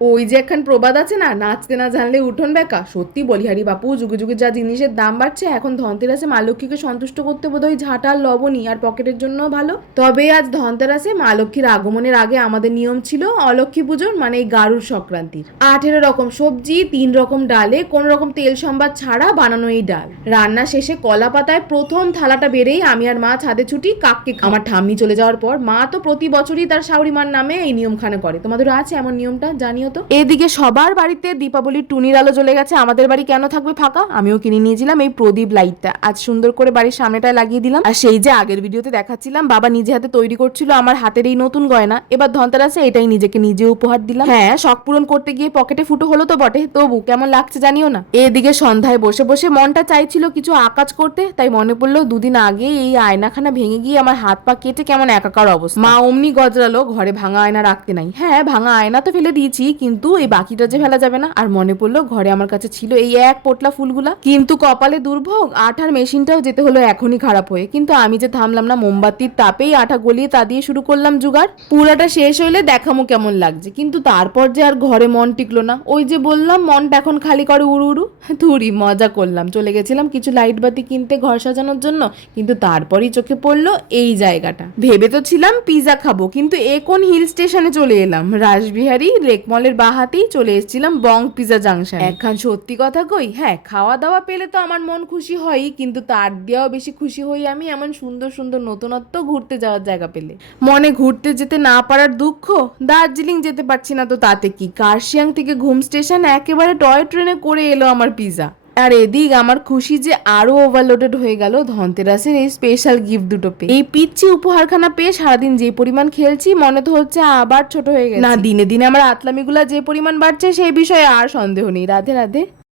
ওই যে একখান প্রবাদ আছে না, নাচতে না জানলে উঠোন বেকা সত্যি বলিহারি বাপু, যুগে যুগে যা জিনিসের দাম বাড়ছে, এখন ধনতেরাসে মা লক্ষ্মীকে সন্তুষ্ট করতে বোধ হয় ঝাঁটার লবণী আর পকেটের জন্য ভালো। তবে আজ ধনতেরাসে মা লক্ষ্মীর আগমনের আগে আমাদের নিয়ম ছিল অলক্ষ্মী পুজোর মানে এই গারুর সংক্রান্তির। আঠেরো রকম সবজি, তিন রকম ডালে, কোন রকম তেল সম্বাদ ছাড়া বানানো এই ডাল। রান্না শেষে কলা পাতায় প্রথম থালাটা বেড়েই আমি আর মা ছাদে ছুটি কাককে আমার ঠাম্মি চলে যাওয়ার পর মা তো প্রতি বছরই তার শাওরিমার নামে এই নিয়মখানে করে। তোমাদের আছে এমন নিয়মটা? জানিও তো এদিকে সবার বাড়িতে দীপাবলির টুনির আলো জ্বলে গেছে। আমাদের বাড়ি কেন থাকবে ফাঁকা? আমিও কিনে নিয়েছিলাম এই প্রদীপ লাইটটা। আজ সুন্দর করে বাড়ির সামনেটায় লাগিয়ে দিলাম। আর সেই যে আগের ভিডিওতে দেখাচ্ছিলাম, বাবা নিজে হাতে তৈরি করছিল আমার হাতের এই নতুন গয়না। এবার ধনতেরাসে এটাই নিজেকে নিজে উপহার দিলাম। হ্যাঁ শখ পূরণ করতে গিয়ে পকেটে ফুটো হলো তো বটে। তবু কেমন লাগছে জানিও না। এদিকে সন্ধ্যায় বসে বসে মনটা চাইছিল কিছু আকাজ করতে। তাই মনে পড়ল দুদিন আগে এই আয়নাখানা ভেঙে গিয়ে আমার হাত পা কেটে কেমন একাকার অবস্থা। মা অমনি গজরালো, ঘরে ভাঙা আয়না রাখতে নাই। হ্যাঁ ভাঙা আয়না তো ফেলে দিয়েছি কিন্তু এই বাকিটা যে ফেলা যাবে না। আর মনে পড়ল ঘরে আমার কাছে ছিল এই এক পোটলা ফুলগুলা। কিন্তু কপালে দুর্ভোগ, আঠার মেশিনটাও যেতে হলো এখনই খারাপ হয়ে। কিন্তু আমি যে থামলাম না, মোমবাতির তাপেই আঠা গলিয়ে তা দিয়ে শুরু করলাম জুগার পুরাটা শেষ হইলে দেখামো কেমন লাগছে। কিন্তু তারপর যে আর ঘরে মন টিকলো না। ওই যে বললাম, মনটা এখন খালি করে উড়ু উড়ু। থুরি মজা করলাম। চলে গেছিলাম কিছু লাইট বাতি কিনতে ঘর সাজানোর জন্য। কিন্তু তারপরই চোখে পড়ল এই জায়গাটা। ভেবে তো ছিলাম পিজা খাব, কিন্তু এ কোন হিল স্টেশনে চলে এলাম। রাসবিহারী লেকমলের বাহাতেই চলে এসেছিলাম বং পিজা জাংশন। একখান সত্যি কথা কই? হ্যাঁ খাওয়া দাওয়া পেলে তো আমার মন খুশি হয়ই কিন্তু তার দিয়েও বেশি খুশি হই আমি এমন সুন্দর সুন্দর নতুনত্ব ঘুরতে যাওয়ার জায়গা পেলে। মনে ঘুরতে যেতে না পারার দুঃখ? দার্জিলিং যেতে পারছি না তো তাতে কি? কার্শিয়াং থেকে ঘুম স্টেশন একেবারে টয় ট্রেনে করে এলো আমার পিজা। আর এদিক আমার খুশি যে আরও ওভারলোডেড হয়ে গেল ধনতেরাসের এই স্পেশাল গিফট দুটো পেয়ে এই পিচ্ছি উপহারখানা পেয়ে সারাদিন যে পরিমাণ খেলছি, মনে তো হচ্ছে আবার ছোট হয়ে গেছে। না, দিনে দিনে আমার আতলামিগুলা যে পরিমাণ বাড়ছে, সেই বিষয়ে আর সন্দেহ নেই। রাধে রাধে।